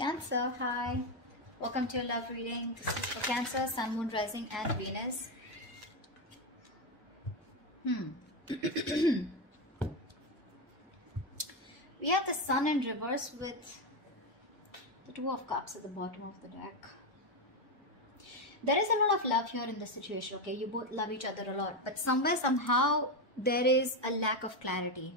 Cancer, hi. Welcome to your love reading. This is for Cancer, Sun, Moon, Rising, and Venus. We have the Sun in reverse with the Two of Cups at the bottom of the deck. There is a lot of love here in this situation, okay? You both love each other a lot, but somewhere, somehow, there is a lack of clarity.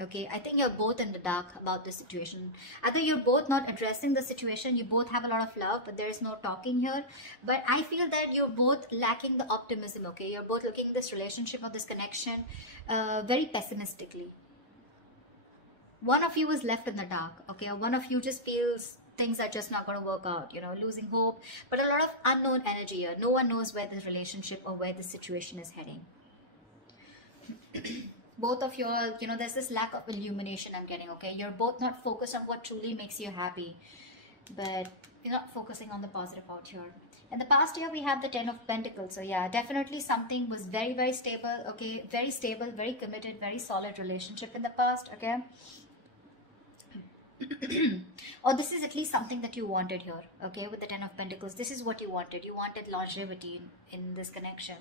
Okay, I think you're both in the dark about the situation. Either you're both not addressing the situation, you both have a lot of love, but there is no talking here. But I feel that you're both lacking the optimism, okay? You're both looking at this relationship or this connection very pessimistically. One of you is left in the dark, okay? Or one of you just feels things are just not going to work out, you know, losing hope. But a lot of unknown energy here. No one knows where this relationship or where the situation is heading. Both of you are, you know, there's this lack of illumination I'm getting, okay? You're both not focused on what truly makes you happy, but you're not focusing on the positive out here. In the past year, we have the Ten of Pentacles. So yeah, definitely something was very, very stable, okay? Very stable, very committed, very solid relationship in the past, okay? Or this is at least something that you wanted here, okay? With the Ten of Pentacles, this is what you wanted. You wanted longevity in this connection.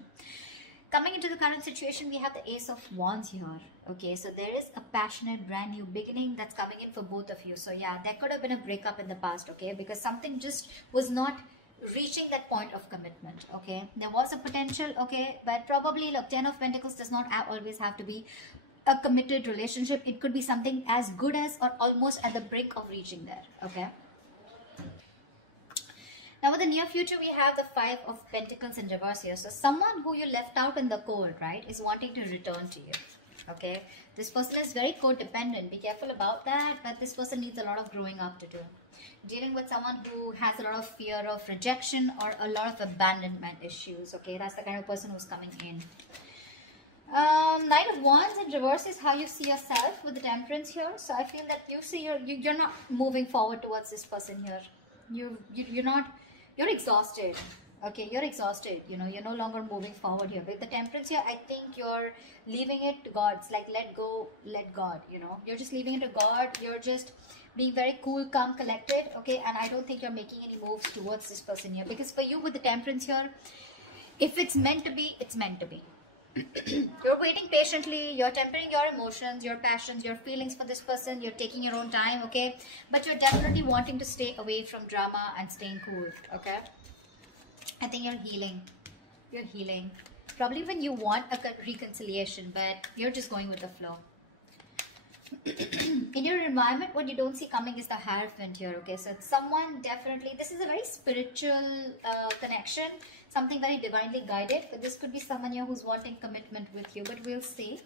Coming into the current situation, we have the Ace of Wands here. Okay, so there is a passionate, brand new beginning that's coming in for both of you. So yeah, there could have been a breakup in the past, okay? Because something just was not reaching that point of commitment, okay? There was a potential, okay? But probably, look, Ten of Pentacles does not always have to be a committed relationship. It could be something as good as or almost at the brink of reaching there, okay? Now, with the near future, we have the Five of Pentacles in reverse here. So, someone who you left out in the cold, right, is wanting to return to you. Okay? This person is very codependent. Be careful about that. But this person needs a lot of growing up to do. Dealing with someone who has a lot of fear of rejection or a lot of abandonment issues. Okay? That's the kind of person who's coming in. Knight of Wands in reverse is how you see yourself with the Temperance here. So, I feel that you see you're not moving forward towards this person here. You're not... You're exhausted, okay? You're exhausted, you know, you're no longer moving forward here. With the Temperance here, I think you're leaving it to God. It's like let go, let God, you know. You're just leaving it to God. You're just being very cool, calm, collected, okay? And I don't think you're making any moves towards this person here. Because for you with the Temperance here, if it's meant to be, it's meant to be. You're waiting patiently, you're tempering your emotions, your passions, your feelings for this person, you're taking your own time, okay? But you're definitely wanting to stay away from drama and staying cool, okay? I think you're healing. You're healing. Probably when you want a reconciliation, but you're just going with the flow. In your environment, what you don't see coming is the Hierophant here, okay? So it's someone definitely, this is a very spiritual connection, something very divinely guided, but this could be someone here who's wanting commitment with you, but we'll see.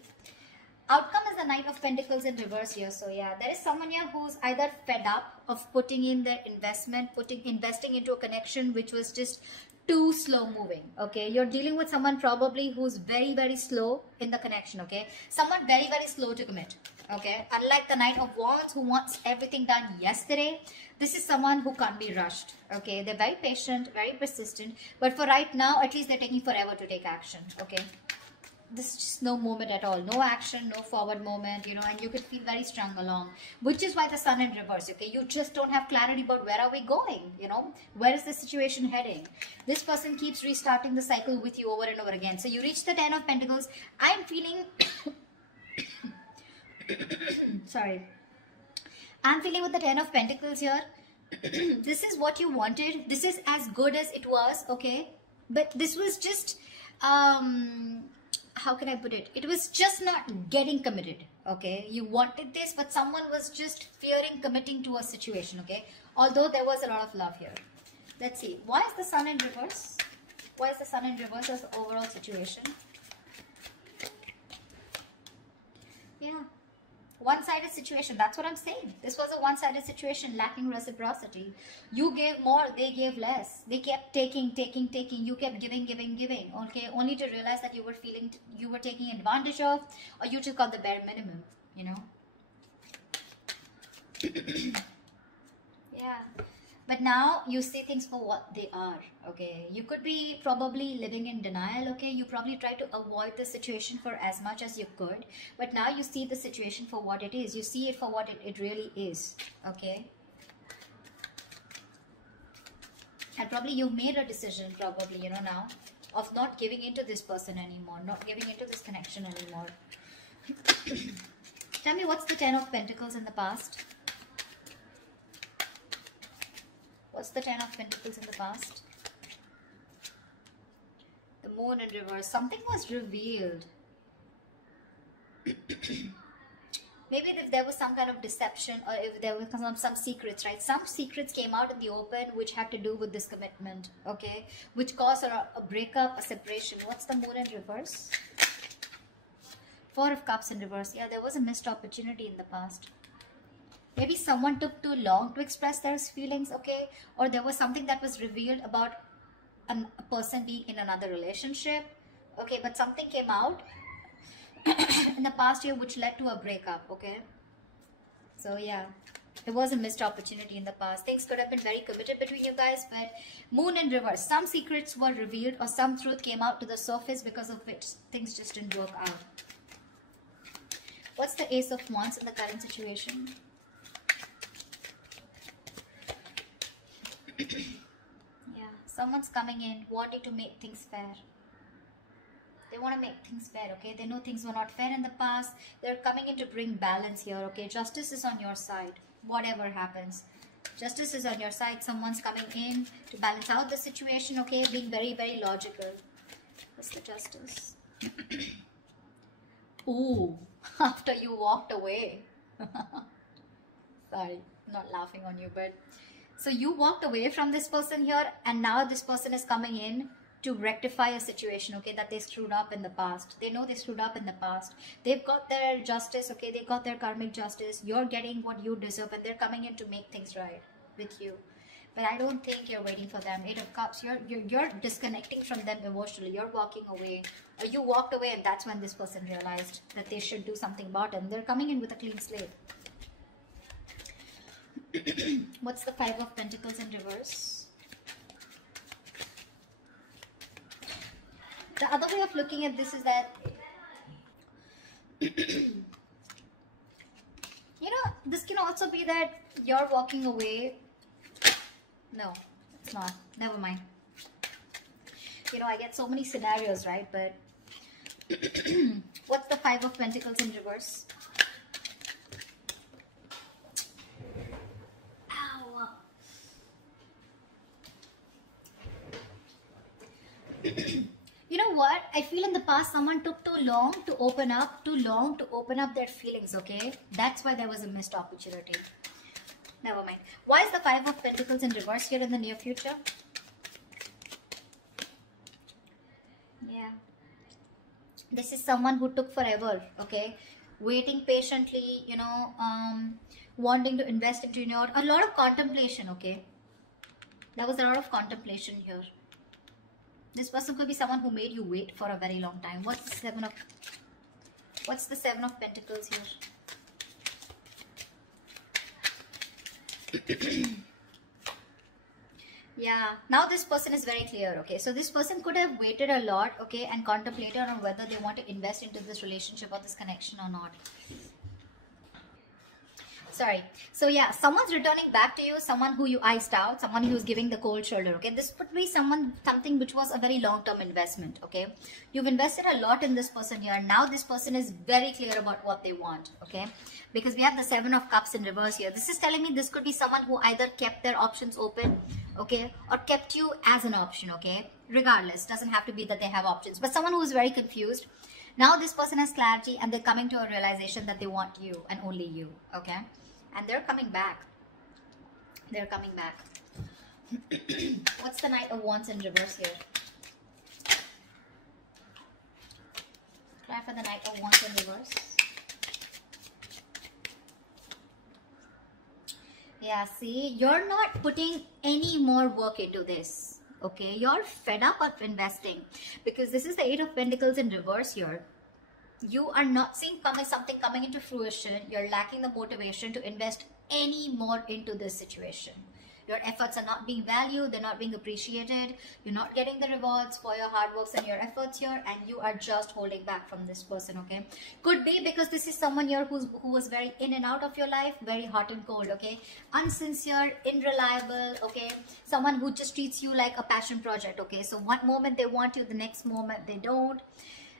Outcome is the Knight of Pentacles in reverse here. So yeah, there is someone here who's either fed up of putting in their investment, investing into a connection which was just too slow moving, okay? You're dealing with someone probably who's very, very slow in the connection, okay? Someone very, very slow to commit, okay? Unlike the Knight of Wands who wants everything done yesterday, this is someone who can't be rushed, okay? They're very patient, very persistent, but for right now, at least they're taking forever to take action, okay? This is just no movement at all, no action, no forward movement, you know, and you could feel very strung along, which is why the Sun in reverse, okay? You just don't have clarity about where are we going, you know, where is the situation heading. This person keeps restarting the cycle with you over and over again. So you reach the Ten of Pentacles. I'm feeling sorry, I'm feeling with the Ten of Pentacles here, this is what you wanted, this is as good as it was, okay? But this was just how can I put it? It was just not getting committed, okay? You wanted this, but someone was just fearing committing to a situation, okay? Although there was a lot of love here. Let's see. Why is the Sun in reverse? Why is the Sun in reverse as the overall situation? Yeah. One-sided situation. That's what I'm saying. This was a one-sided situation, lacking reciprocity. You gave more, they gave less. They kept taking. You kept giving. Okay, only to realize that you were taking advantage of, or you just got the bare minimum, you know. Yeah. But now you see things for what they are, okay? You could be probably living in denial, okay? You probably try to avoid the situation for as much as you could. But now you see the situation for what it is. You see it for what it really is, okay? And probably you've made a decision, probably, you know, now, of not giving into this person anymore, not giving into this connection anymore. Tell me, what's the Ten of Pentacles in the past? What's the Ten of Pentacles in the past? The Moon in reverse. Something was revealed. Maybe if there was some kind of deception, or if there was some secrets, right? Some secrets came out in the open which had to do with this commitment, okay? Which caused a breakup, a separation. What's the Moon in reverse? Four of Cups in reverse. Yeah, there was a missed opportunity in the past. Maybe someone took too long to express their feelings, okay? Or there was something that was revealed about a person being in another relationship, okay? But something came out in the past year which led to a breakup, okay? So yeah, it was a missed opportunity in the past. Things could have been very committed between you guys, but Moon in reverse. Some secrets were revealed or some truth came out to the surface because of which things just didn't work out. What's the Ace of Wands in the current situation? Yeah, someone's coming in wanting to make things fair. They want to make things fair, okay? They know things were not fair in the past. They're coming in to bring balance here, okay? Justice is on your side, whatever happens. Justice is on your side. Someone's coming in to balance out the situation, okay? Being very, very logical. What's the Justice? Ooh, after you walked away. Sorry, not laughing on you, but... So you walked away from this person here, and now this person is coming in to rectify a situation, okay, that they screwed up in the past. They know they screwed up in the past. They've got their justice, okay, they got their karmic justice. You're getting what you deserve, and they're coming in to make things right with you. But I don't think you're waiting for them. Eight of Cups, you're disconnecting from them emotionally. You're walking away. Or you walked away, and that's when this person realized that they should do something about it. And they're coming in with a clean slate. What's the Five of Pentacles in reverse? The other way of looking at this is that, you know, this can also be that you're walking away. No, it's not. Never mind. You know, I get so many scenarios, right? But what's the Five of Pentacles in reverse? Ow. You know what? I feel in the past someone took too long to open up their feelings, okay? That's why there was a missed opportunity. Never mind. Why is the Five of Pentacles in reverse here in the near future? Yeah. This is someone who took forever, okay? Waiting patiently, you know, wanting to invest into, you know, a lot of contemplation, okay? There was a lot of contemplation here. This person could be someone who made you wait for a very long time. What's the Seven of Pentacles here? Yeah, now this person is very clear, okay? So this person could have waited a lot, okay, and contemplated on whether they want to invest into this relationship or this connection or not. Sorry. So yeah, someone's returning back to you, someone who you iced out, someone who's giving the cold shoulder, okay? This could be something which was a very long-term investment, okay? You've invested a lot in this person here. Now this person is very clear about what they want, okay? Because we have the Seven of Cups in reverse here. This is telling me this could be someone who either kept their options open, okay? Or kept you as an option, okay? Regardless, doesn't have to be that they have options. But someone who is very confused. Now this person has clarity and they're coming to a realization that they want you and only you, okay? And they're coming back. They're coming back. What's the Knight of Wands in reverse here? Try for the Knight of Wands in reverse. Yeah, see, you're not putting any more work into this. Okay, you're fed up of investing because this is the Eight of Pentacles in reverse here. You are not seeing something coming into fruition. You're lacking the motivation to invest any more into this situation. Your efforts are not being valued, they're not being appreciated, you're not getting the rewards for your hard works and your efforts here, and you are just holding back from this person, okay? Could be because this is someone here who was very in and out of your life, very hot and cold, okay? Unsincere, unreliable, okay? Someone who just treats you like a passion project, okay? So one moment they want you, the next moment they don't.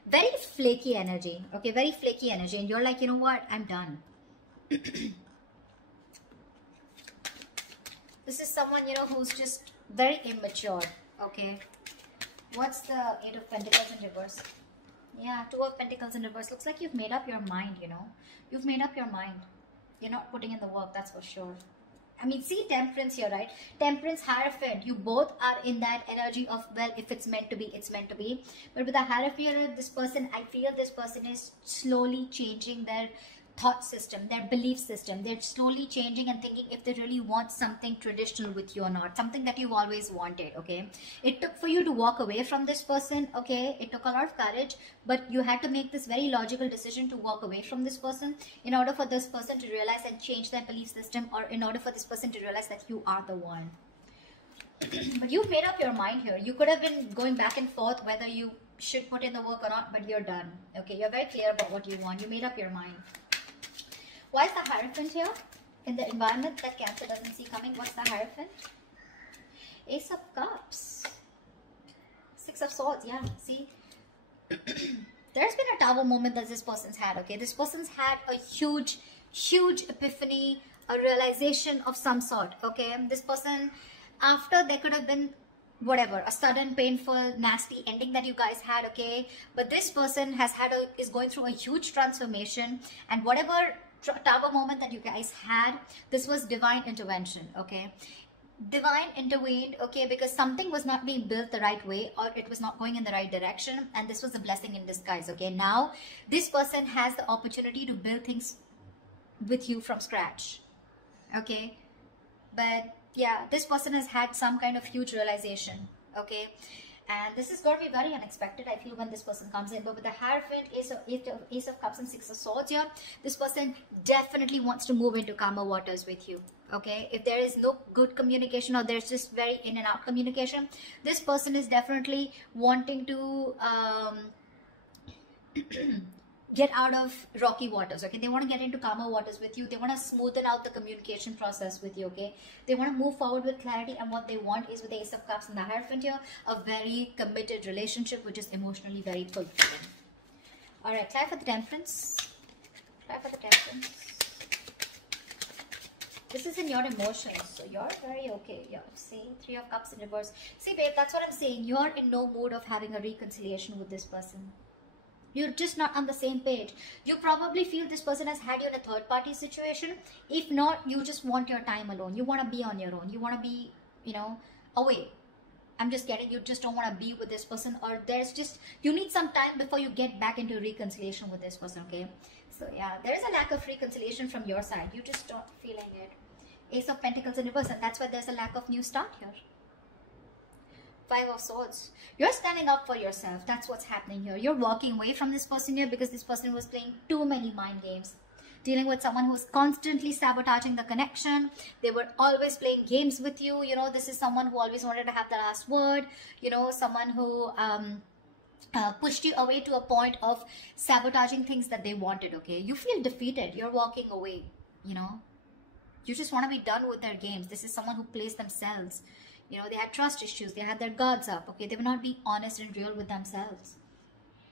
Very flaky energy, okay? Very flaky energy, and you're like, you know what, I'm done. This is someone, you know, who's just very immature, okay? What's the Eight of Pentacles in reverse? Yeah, Two of Pentacles in reverse. Looks like you've made up your mind, you know. You've made up your mind. You're not putting in the work, that's for sure. I mean, see Temperance here, right? Temperance, Hierophant. You both are in that energy of, well, if it's meant to be, it's meant to be. But with the Hierophant, this person, I feel this person is slowly changing their thought system, their belief system. They're slowly changing and thinking if they really want something traditional with you or not, something that you've always wanted, okay? It took for you to walk away from this person, okay? It took a lot of courage, but you had to make this very logical decision to walk away from this person in order for this person to realize and change their belief system, or in order for this person to realize that you are the one. But you've made up your mind here. You could have been going back and forth whether you should put in the work or not, but you're done, okay? You're very clear about what you want. You made up your mind. Why is the Hierophant here? In the environment that Cancer doesn't see coming, what's the Hierophant? Ace of Cups. Six of Swords, yeah, see? There's been a Tower moment that this person's had, okay? This person's had a huge epiphany, a realization of some sort, okay? This person, after there could have been whatever, a sudden, painful, nasty ending that you guys had, okay? But this person is going through a huge transformation, and whatever Tower moment that you guys had, this was divine intervention, okay? Divine intervened, okay, because something was not being built the right way, or it was not going in the right direction, and this was a blessing in disguise, okay? Now this person has the opportunity to build things with you from scratch, okay? But yeah, this person has had some kind of huge realization, okay? And this is going to be very unexpected, I feel, when this person comes in. But with the Hierophant, Ace of Cups and Six of Swords here, this person definitely wants to move into calmer waters with you, okay? If there is no good communication, or there's just very in and out communication, this person is definitely wanting to get out of rocky waters, okay? They want to get into calmer waters with you. They want to smoothen out the communication process with you, okay? They want to move forward with clarity, and what they want is, with the Ace of Cups and the Hierophant here, a very committed relationship which is emotionally very fulfilling. All right, try for the Temperance. Try for the Temperance. This is in your emotions, so you're very okay. Yeah, see, Three of Cups in reverse. See, babe, that's what I'm saying. You're in no mood of having a reconciliation with this person. You're just not on the same page. You probably feel this person has had you in a third-party situation. If not, you just want your time alone. You want to be on your own. You want to be, you know, away. I'm just getting, you just don't want to be with this person, or there's just, you need some time before you get back into reconciliation with this person, okay? So yeah, there is a lack of reconciliation from your side. You just not feeling it. Ace of Pentacles in reverse, and that's why there's a lack of new start here. Five of Swords. You're standing up for yourself. That's what's happening here. You're walking away from this person here because this person was playing too many mind games. Dealing with someone who's constantly sabotaging the connection. They were always playing games with you. You know, this is someone who always wanted to have the last word. You know, someone who pushed you away to a point of sabotaging things that they wanted, okay? You feel defeated. You're walking away, you know. You just want to be done with their games. This is someone who plays themselves. You know, they had trust issues. They had their guards up, okay? They were not being honest and real with themselves.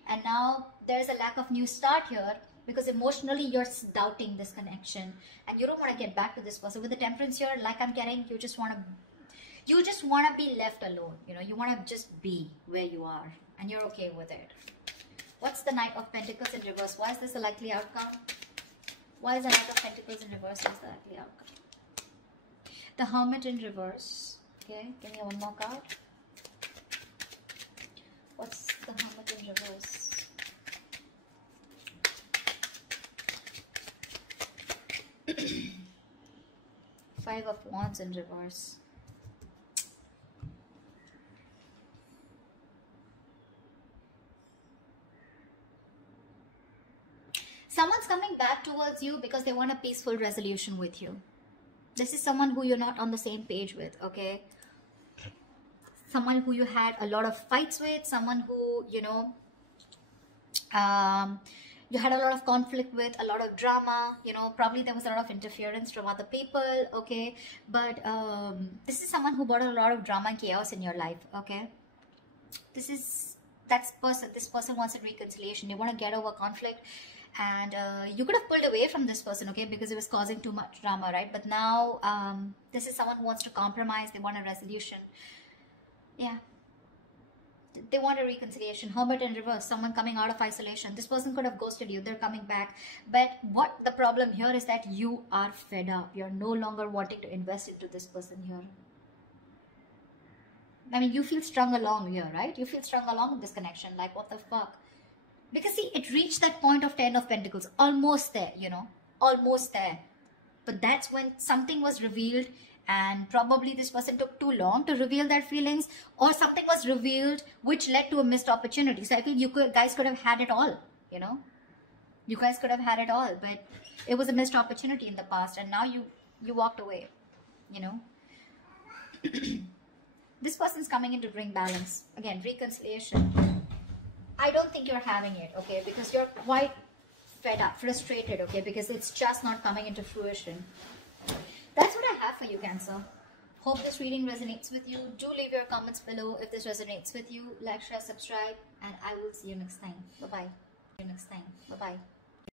And now there's a lack of new start here because emotionally you're doubting this connection. And you don't want to get back to this person. With the Temperance here, like I'm getting, you just want to be left alone. You know, you want to just be where you are. And you're okay with it. What's the Knight of Pentacles in reverse? Why is this a likely outcome? Why is the Knight of Pentacles in reverse is the likely outcome? The Hermit in reverse. Okay, give me one more card. What's the Hermit in reverse? Five of Wands in reverse. Someone's coming back towards you because they want a peaceful resolution with you. This is someone who you're not on the same page with, okay? Someone who you had a lot of fights with, someone who, you know, you had a lot of conflict with, a lot of drama, you know, probably there was a lot of interference from other people, okay? But this is someone who brought a lot of drama and chaos in your life, okay? This person wants a reconciliation. They want to get over conflict, and you could have pulled away from this person, okay, because it was causing too much drama, right? But now this is someone who wants to compromise. They want a resolution. Yeah, they want a reconciliation. Hermit in reverse, someone coming out of isolation. This person could have ghosted you. They're coming back. But what the problem here is that you are fed up. You're no longer wanting to invest into this person here. I mean, you feel strung along here, right? You feel strung along with this connection. Like, what the fuck? Because see, it reached that point of 10 of Pentacles. Almost there, you know. Almost there. But that's when something was revealed, and probably this person took too long to reveal their feelings, or something was revealed which led to a missed opportunity. So I feel you guys could have had it all, you know. You guys could have had it all, but it was a missed opportunity in the past, and now you walked away, you know. This person's coming in to bring balance. Again, reconciliation. I don't think you're having it, okay? Because you're quite fed up, frustrated, okay? Because it's just not coming into fruition. That's what I have for you, Cancer. Hope this reading resonates with you. Do leave your comments below if this resonates with you. Like, share, subscribe, and I will see you next time. Bye-bye. See you next time. Bye-bye.